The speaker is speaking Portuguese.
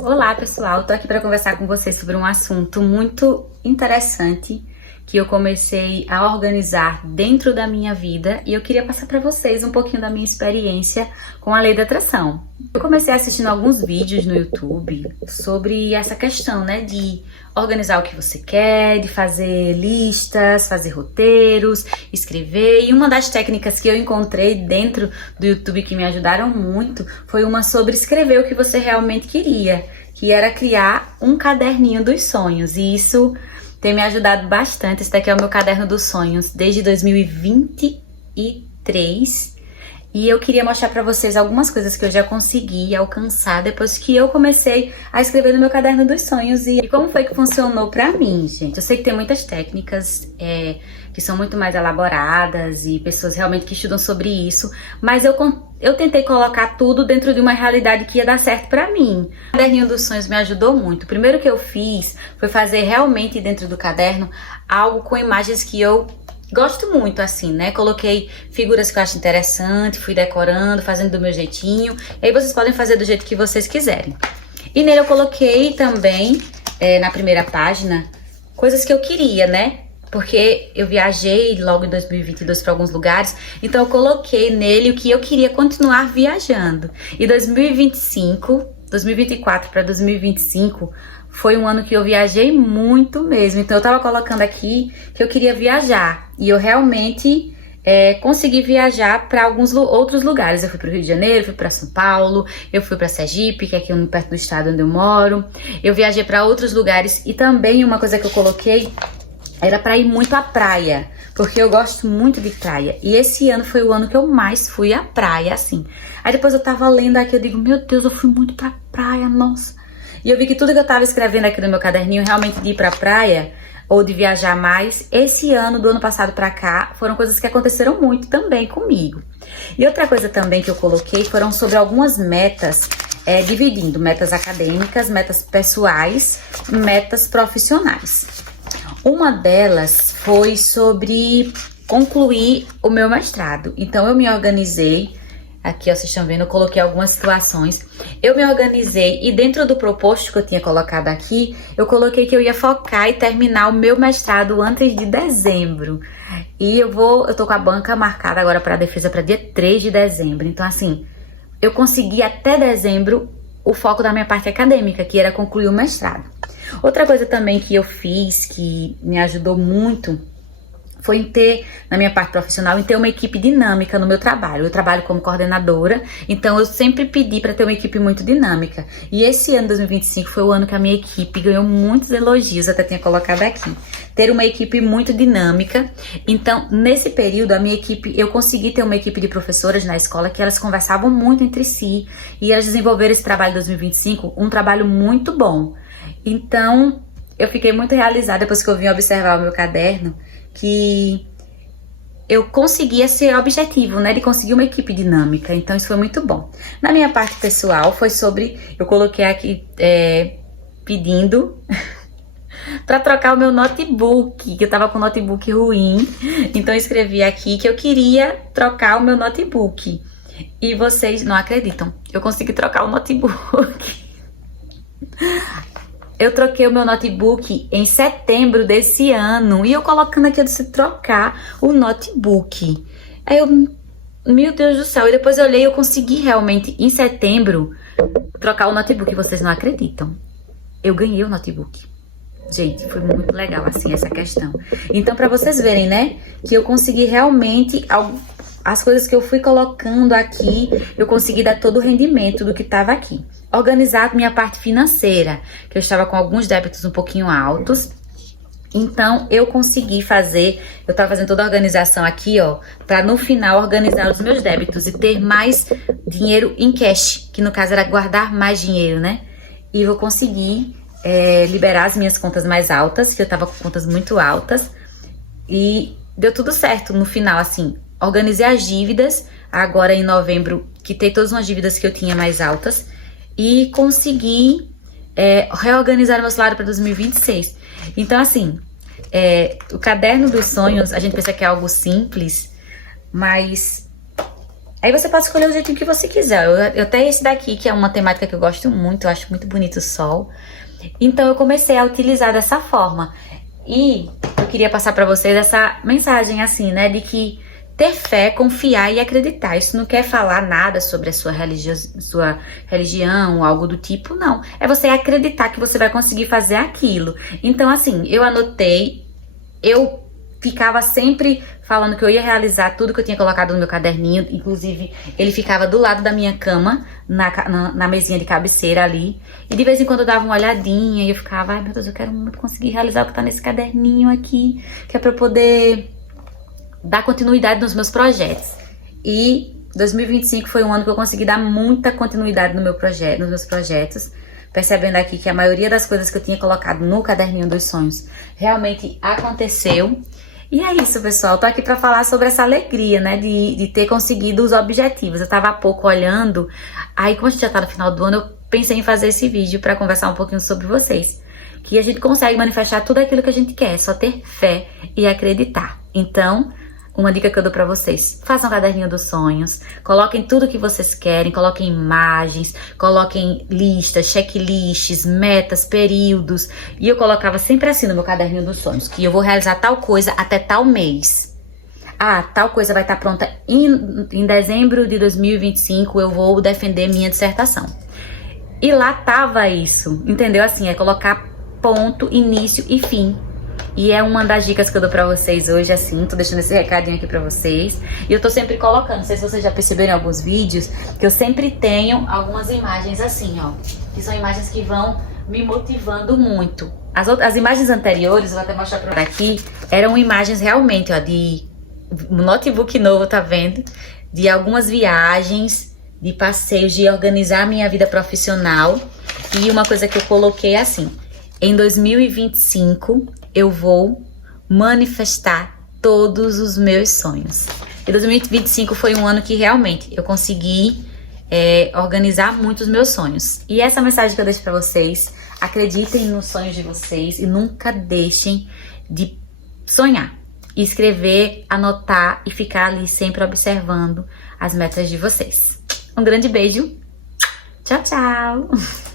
Olá pessoal, tô aqui para conversar com vocês sobre um assunto muito interessante que eu comecei a organizar dentro da minha vida e eu queria passar para vocês um pouquinho da minha experiência com a lei da atração. Eu comecei assistindo alguns vídeos no YouTube sobre essa questão, né, de organizar o que você quer, de fazer listas, fazer roteiros, escrever. E uma das técnicas que eu encontrei dentro do YouTube que me ajudaram muito foi uma sobre escrever o que você realmente queria, que era criar um caderninho dos sonhos. E isso tem me ajudado bastante. Esse daqui é o meu caderno dos sonhos desde 2023. E eu queria mostrar pra vocês algumas coisas que eu já consegui alcançar depois que eu comecei a escrever no meu caderno dos sonhos. E como foi que funcionou pra mim, gente? Eu sei que tem muitas técnicas que são muito mais elaboradas e pessoas realmente que estudam sobre isso, mas eu tentei colocar tudo dentro de uma realidade que ia dar certo pra mim. O caderninho dos sonhos me ajudou muito. O primeiro que eu fiz foi fazer realmente dentro do caderno algo com imagens que eu gosto muito, assim, né? Coloquei figuras que eu acho interessante, fui decorando, fazendo do meu jeitinho. E aí vocês podem fazer do jeito que vocês quiserem. E nele eu coloquei também, na primeira página, coisas que eu queria, né? Porque eu viajei logo em 2022 para alguns lugares, então eu coloquei nele o que eu queria continuar viajando. E 2024 para 2025 foi um ano que eu viajei muito mesmo. Então eu tava colocando aqui que eu queria viajar. E eu realmente consegui viajar para alguns outros lugares. Eu fui para o Rio de Janeiro, fui para São Paulo, eu fui para Sergipe, que é aqui perto do estado onde eu moro. Eu viajei para outros lugares e também uma coisa que eu coloquei era para ir muito à praia, porque eu gosto muito de praia. E esse ano foi o ano que eu mais fui à praia, assim. Aí depois eu tava lendo aqui, eu digo, meu Deus, eu fui muito pra praia, nossa. E eu vi que tudo que eu tava escrevendo aqui no meu caderninho, realmente de ir pra praia, ou de viajar mais, esse ano, do ano passado pra cá, foram coisas que aconteceram muito também comigo. E outra coisa também que eu coloquei foram sobre algumas metas, dividindo metas acadêmicas, metas pessoais, metas profissionais. Uma delas foi sobre concluir o meu mestrado. Então eu me organizei, aqui ó, vocês estão vendo, eu coloquei algumas situações. Eu me organizei e dentro do proposto que eu tinha colocado aqui, eu coloquei que eu ia focar e terminar o meu mestrado antes de dezembro. E eu tô com a banca marcada agora para a defesa para dia 3 de dezembro. Então assim, eu consegui até dezembro o foco da minha parte acadêmica, que era concluir o mestrado. Outra coisa também que eu fiz, que me ajudou muito, foi em ter, na minha parte profissional, em ter uma equipe dinâmica no meu trabalho. Eu trabalho como coordenadora, então eu sempre pedi para ter uma equipe muito dinâmica. E esse ano, 2025, foi o ano que a minha equipe ganhou muitos elogios, até tinha colocado aqui. Ter uma equipe muito dinâmica. Então, nesse período, a minha equipe, eu consegui ter uma equipe de professoras na escola que elas conversavam muito entre si e elas desenvolveram esse trabalho de 2025, um trabalho muito bom. Então, eu fiquei muito realizada depois que eu vim observar o meu caderno, que eu conseguia ser objetivo, né, de conseguir uma equipe dinâmica. Então isso foi muito bom. Na minha parte pessoal foi sobre, eu coloquei aqui pedindo para trocar o meu notebook, que eu tava com o notebook ruim. Então eu escrevi aqui que eu queria trocar o meu notebook. E vocês não acreditam, eu consegui trocar o notebook. Eu troquei o meu notebook em setembro desse ano. E eu colocando aqui, eu disse trocar o notebook. Aí eu, meu Deus do céu. E depois eu olhei e eu consegui realmente, em setembro, trocar o notebook. Vocês não acreditam. Eu ganhei o notebook. Gente, foi muito legal, assim, essa questão. Então, pra vocês verem, né, que eu consegui realmente, as coisas que eu fui colocando aqui, eu consegui dar todo o rendimento do que tava aqui. Organizar minha parte financeira, que eu estava com alguns débitos um pouquinho altos. Então, eu consegui fazer, eu tava fazendo toda a organização aqui, ó, pra no final organizar os meus débitos e ter mais dinheiro em cash, que no caso era guardar mais dinheiro, né? E eu consegui liberar as minhas contas mais altas, que eu tava com contas muito altas. E deu tudo certo no final, assim. Organizei as dívidas, agora em novembro, quitei todas as dívidas que eu tinha mais altas. E consegui reorganizar meu salário para 2026. Então, assim, o caderno dos sonhos, a gente pensa que é algo simples, mas Aí você pode escolher o jeitinho que você quiser. Eu tenho esse daqui, que é uma temática que eu gosto muito, eu acho muito bonito o sol. Então eu comecei a utilizar dessa forma. E eu queria passar pra vocês essa mensagem assim, né, de que ter fé, confiar e acreditar. Isso não quer falar nada sobre a sua religião, algo do tipo, não. É você acreditar que você vai conseguir fazer aquilo. Então, assim, eu anotei, eu ficava sempre falando que eu ia realizar tudo que eu tinha colocado no meu caderninho. Inclusive, ele ficava do lado da minha cama, na mesinha de cabeceira ali. E de vez em quando eu dava uma olhadinha e eu ficava, ai meu Deus, eu quero muito conseguir realizar o que tá nesse caderninho aqui, que é pra eu poder dar continuidade nos meus projetos. E 2025 foi um ano que eu consegui dar muita continuidade no nos meus projetos, percebendo aqui que a maioria das coisas que eu tinha colocado no caderninho dos sonhos realmente aconteceu. E é isso, pessoal, eu tô aqui pra falar sobre essa alegria, né, de ter conseguido os objetivos. Eu tava há pouco olhando, aí como a gente já tá no final do ano, eu pensei em fazer esse vídeo pra conversar um pouquinho sobre vocês. Que a gente consegue manifestar tudo aquilo que a gente quer, é só ter fé e acreditar. Então, uma dica que eu dou pra vocês, façam um caderninho dos sonhos, coloquem tudo que vocês querem, coloquem imagens, coloquem listas, checklists, metas, períodos. E eu colocava sempre assim no meu caderninho dos sonhos, que eu vou realizar tal coisa até tal mês. Ah, tal coisa vai estar pronta em dezembro de 2025, eu vou defender minha dissertação. E lá tava isso, entendeu? Assim, é colocar ponto, início e fim. E é uma das dicas que eu dou pra vocês hoje, assim, tô deixando esse recadinho aqui pra vocês. E eu tô sempre colocando, não sei se vocês já perceberam em alguns vídeos, que eu sempre tenho algumas imagens assim, ó. Que são imagens que vão me motivando muito. As imagens anteriores, eu vou até mostrar pra aqui, eram imagens realmente, ó, de um notebook novo, tá vendo? De algumas viagens, de passeios, de organizar a minha vida profissional. E uma coisa que eu coloquei assim, em 2025... eu vou manifestar todos os meus sonhos. E 2025 foi um ano que realmente eu consegui organizar muito os meus sonhos. E essa mensagem que eu deixo pra vocês, acreditem nos sonhos de vocês e nunca deixem de sonhar. Escrever, anotar e ficar ali sempre observando as metas de vocês. Um grande beijo. Tchau, tchau.